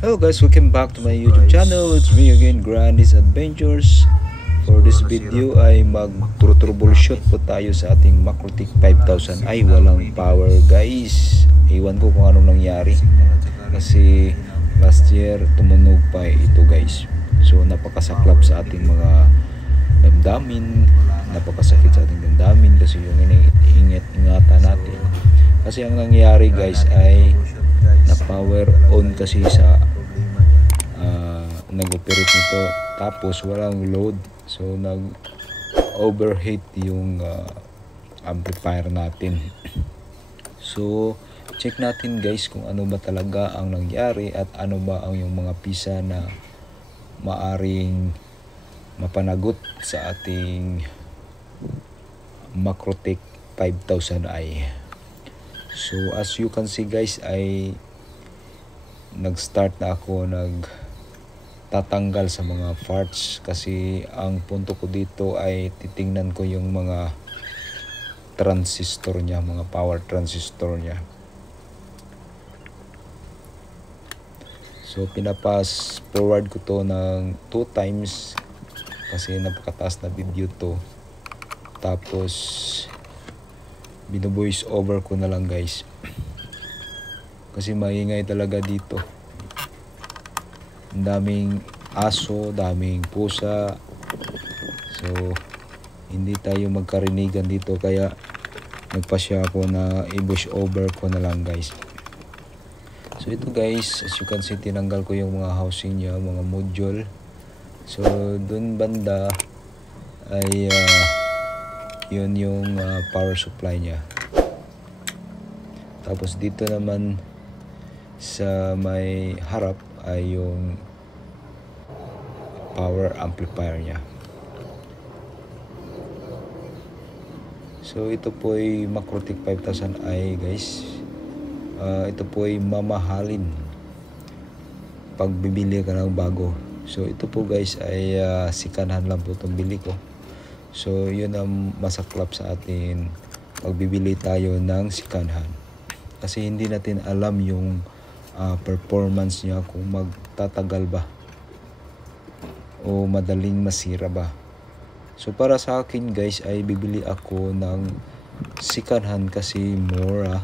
Hello guys, welcome back to my YouTube channel. It's me again, Granny's Adventures. For this video ay mag-troubleshoot po tayo sa ating Makrotik 5000. Ay walang power guys. Iwan ko kung anong nangyari. Kasi last year tumunog pa ito guys. So napakasaklap sa ating mga damdamin. Napakasakit sa ating damdamin kasi yung ingatan natin. Kasi ang nangyari guys ay na power on kasi sa nag-operate nito, tapos walang load, so nag overheat yung amplifier natin. So check natin guys kung ano ba talaga ang nangyari at ano ba ang yung mga pisa na maaring mapanagot sa ating Makrotik 5000i. So as you can see guys ay nag-start na ako tatanggal sa mga parts kasi ang punto ko dito ay titingnan ko yung mga transistor niya, mga power transistor niya. So pinapass forward ko to ng 2 times kasi napakataas na video to. Tapos bino-voice over ko na lang guys. Kasi maingay talaga dito. Daming aso, daming pusa. So hindi tayo magkarinigan dito kaya nagpasya ako na i-voice over ko na lang guys. So ito guys, as you can see, tinanggal ko yung mga housing niya, mga module. So dun banda ay yun yung power supply niya. Tapos dito naman sa may harap ay yung power amplifier niya. So ito po ay Makrotik 5000i guys. Ito po ay mamahalin pag bibili ka ng bago. So ito po guys ay sikanhan lang po itong bili ko. So yun ang masaklap sa atin pag bibili tayo ng sikanhan. Kasi hindi natin alam yung performance niya, kung magtatagal ba o madaling masira ba. So para sa akin guys ay bibili ako ng sikanhan kasi mura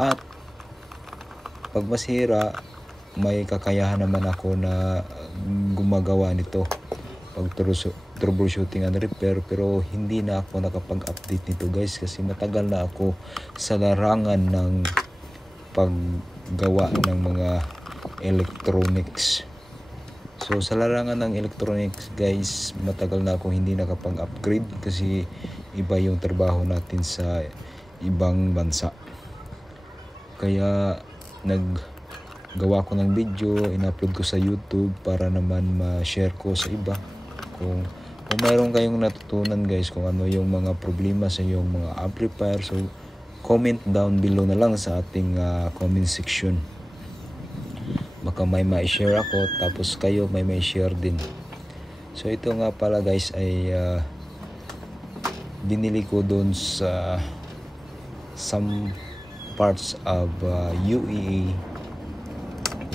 at pag masira may kakayahan naman ako na gumagawa nito pag troubleshooting and repair, pero hindi na ako nakapag-update nito guys kasi matagal na ako sa larangan ng paggawa ng mga electronics. So sa larangan ng electronics guys, matagal na ako hindi nakapag-upgrade kasi iba yung trabaho natin sa ibang bansa. Kaya naggawa ko ng video, in-upload ko sa YouTube para naman ma-share ko sa iba. Kung mayroon kayong natutunan guys kung ano yung mga problema sa yung mga amplifier, so comment down below na lang sa ating comment section. Baka may ma-share ako tapos kayo may share din. So ito nga pala guys ay binili ko doon sa some parts of UAE,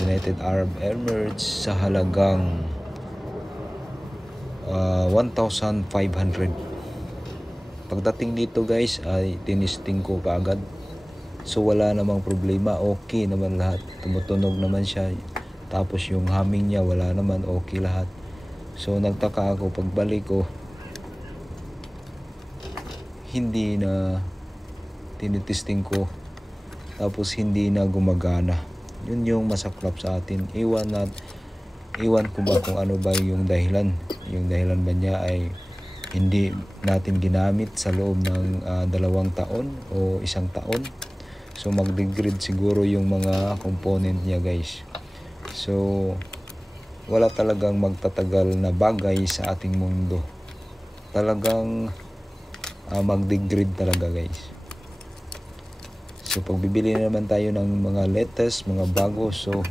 United Arab Emirates, sa halagang 1,500. Pagdating dito guys ay tinisting ko kaagad. So wala namang problema, okay naman lahat, tumutunog naman siya. Tapos yung humming niya wala naman, okay lahat. So nagtaka ako pagbalik ko, hindi na tinitesting ko, tapos hindi na gumagana. Yun yung masaklap sa atin. Iwan ko ba kung ano ba yung dahilan. Yung dahilan ba niya ay hindi natin ginamit sa loob ng 2 taon o 1 taon. So mag-degrade siguro yung mga component niya guys. So wala talagang magtatagal na bagay sa ating mundo. Talagang mag-degrade talaga guys. So pag bibili naman tayo ng mga latest, mga bago, so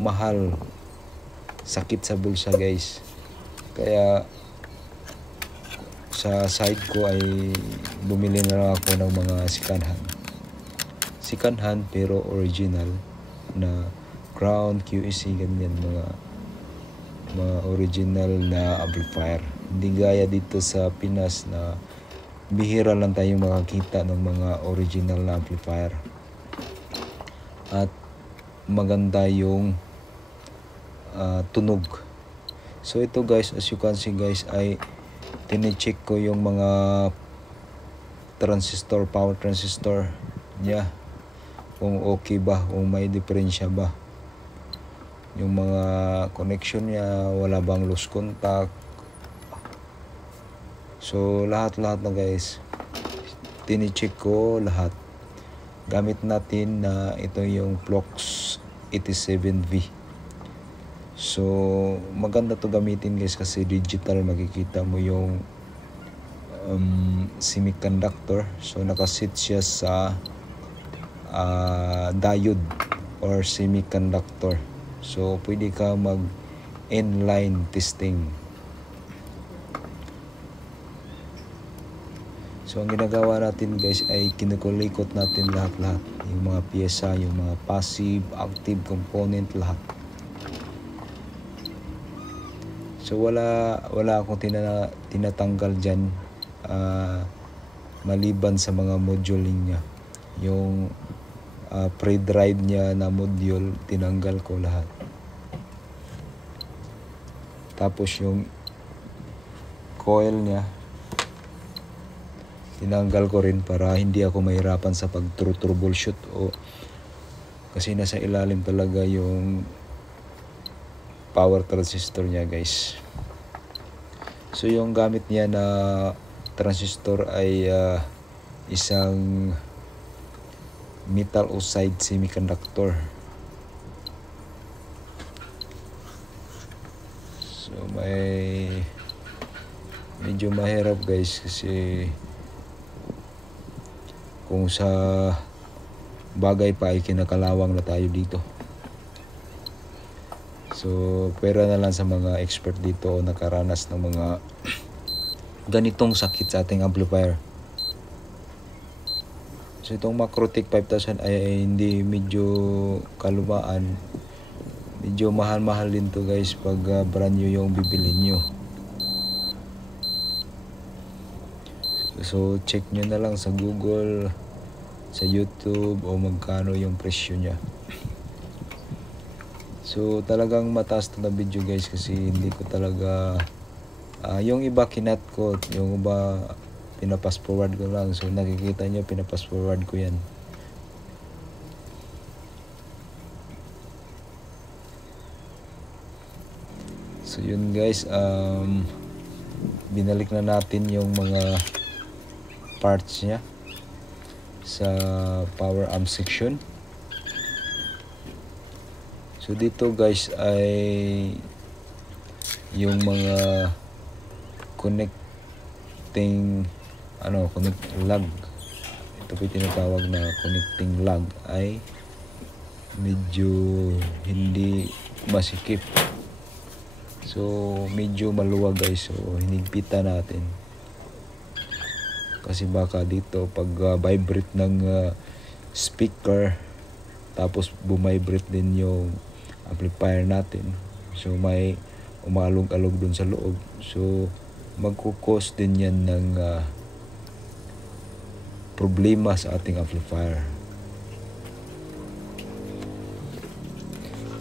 mahal, sakit sa bulsa guys. Kaya sa side ko ay bumili na lang ako ng mga sikanhan pero original na Crown, QEC, ganyan mga original na amplifier. Hindi gaya dito sa Pinas na bihira lang tayong makakita ng mga original na amplifier. At maganda yung tunog. So ito guys, as you can see guys, ay tinicheck ko yung mga transistor, power transistor niya, kung okay ba, kung may diferensya ba yung mga connection niya, wala bang loose contact. So lahat na guys, tinicheck ko lahat. Gamit natin na ito yung Flox 87V. So maganda to gamitin guys kasi digital, makikita mo yung semiconductor. So nakasit siya sa diode or semiconductor. So pwede ka mag inline testing. So ang ginagawa natin guys ay kinukulikot natin lahat, yung mga pyesa, yung mga passive, active component, lahat. So wala akong tinatanggal dyan, maliban sa mga moduling niya. Yung pre-drive niya na module, tinanggal ko lahat. Tapos yung coil niya, tinanggal ko rin para hindi ako mahirapan sa pag-troubleshoot, kasi nasa ilalim talaga yung power transistor niya guys. So yung gamit niya na transistor ay isang metal oxide semiconductor. So medyo mahirap guys kasi kung sa bagay pa ay kinakalawang na tayo dito. So pera na lang sa mga expert dito o nakaranas ng mga ganitong sakit sa ating amplifier. So itong Macrotech 5000 ay hindi medyo kalumaan. Medyo mahal din to guys pag brand new yung bibilhin nyo. So check nyo na lang sa Google, sa YouTube, o magkano yung presyo niya. So talagang mataas na video guys kasi hindi ko talaga yung iba kinat ko, yung iba pinapass forward ko lang. So nakikita nyo, pinapass forward ko yan. So yun guys, binalik na natin yung mga parts niya sa power amp section. So dito guys ay yung mga connecting connect lug, ito po tinatawag na connecting lug, ay medyo hindi masikip. So medyo maluwag guys, so hinigpitan natin kasi baka dito pag vibrate ng speaker tapos bumibrate din yung amplifier natin, so may umalog-alog dun sa loob. So magkukos din yan ng problema sa ating amplifier.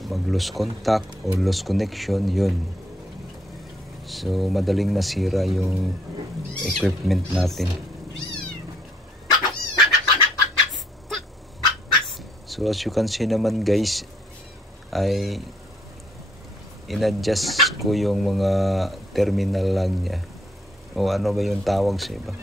Mag-lose contact o lost connection, yun. So madaling masira yung equipment natin. So as you can see naman guys, ay in-adjust ko yung mga terminal lang niya, o ano ba yung tawag sa iba.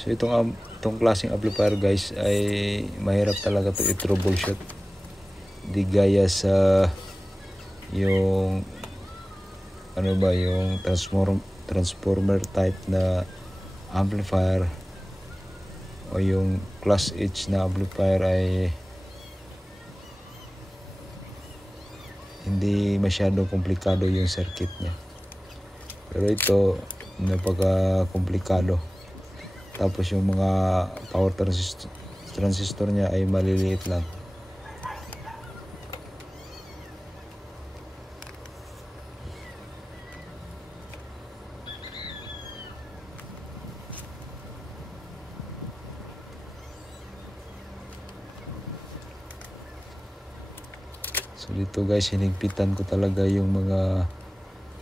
So itong klaseng amplifier guys ay mahirap talaga to i-troubleshoot. Di gaya sa yung yung transformer type na amplifier o yung class H na amplifier ay hindi masyado komplikado yung circuit niya. Pero ito napaka komplikado. Tapos yung mga power transistor niya ay maliliit lang. So dito guys, hinigpitan ko talaga yung mga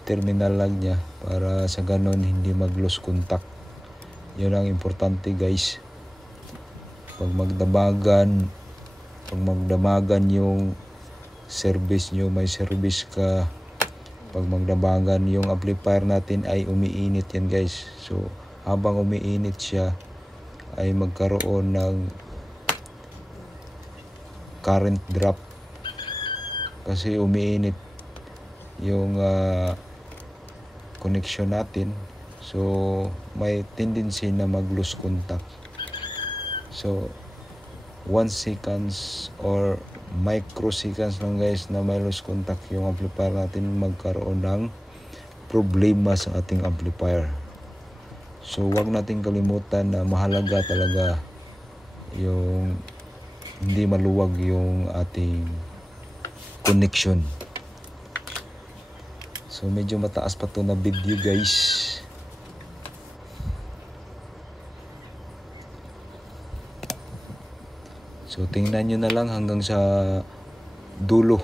terminal lang niya para sa ganon hindi mag-lose contact. Yun ang importante guys. Pag magdamagan yung service nyo, may service ka, pag magdamagan yung amplifier natin ay umiinit yan guys. So habang umiinit siya ay magkaroon ng current drop kasi umiinit yung connection natin. So may tendency na mag-lose contact. So 1 seconds or microseconds lang guys na may lose contact yung amplifier natin, magkaroon ng problema sa ating amplifier. So wag nating kalimutan na mahalaga talaga yung hindi maluwag yung ating connection. So medyo mataas pa to na video guys. So tingnan nyo na lang hanggang sa dulo.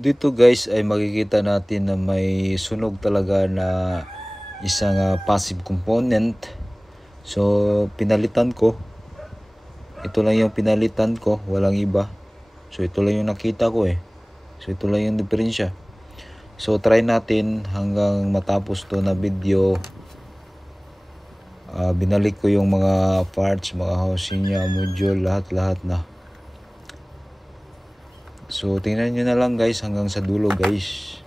Dito guys ay makikita natin na may sunog talaga na isang passive component. So pinalitan ko. Ito lang yung pinalitan ko, walang iba. So ito lang yung nakita ko eh. So ito lang yung diferensya. So try natin hanggang matapos to na video. Binalik ko yung mga parts, mga housing niya, module, lahat-lahat na. So tingnan nyo na lang guys hanggang sa dulo guys.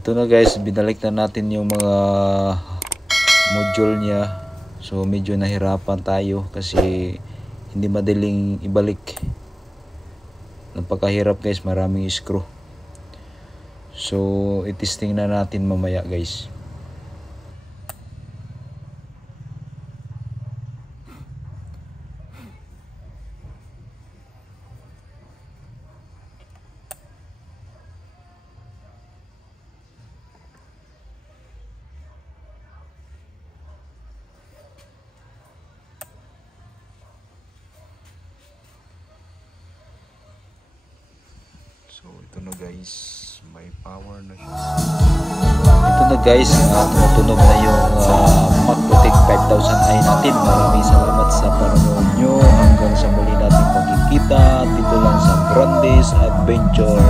Ito na guys, binalik na natin yung mga module niya. So medyo nahirapan tayo kasi hindi madaling ibalik. Napakahirap guys, maraming screw. So itesting na natin mamaya guys. So ito na guys, may power na siya. Ito na guys, tumutunog na yung Macrotek 5000i natin. Maraming salamat sa panonood nyo. Hanggang sa muli natin pagkikita dito lang sa Grandes Adventure.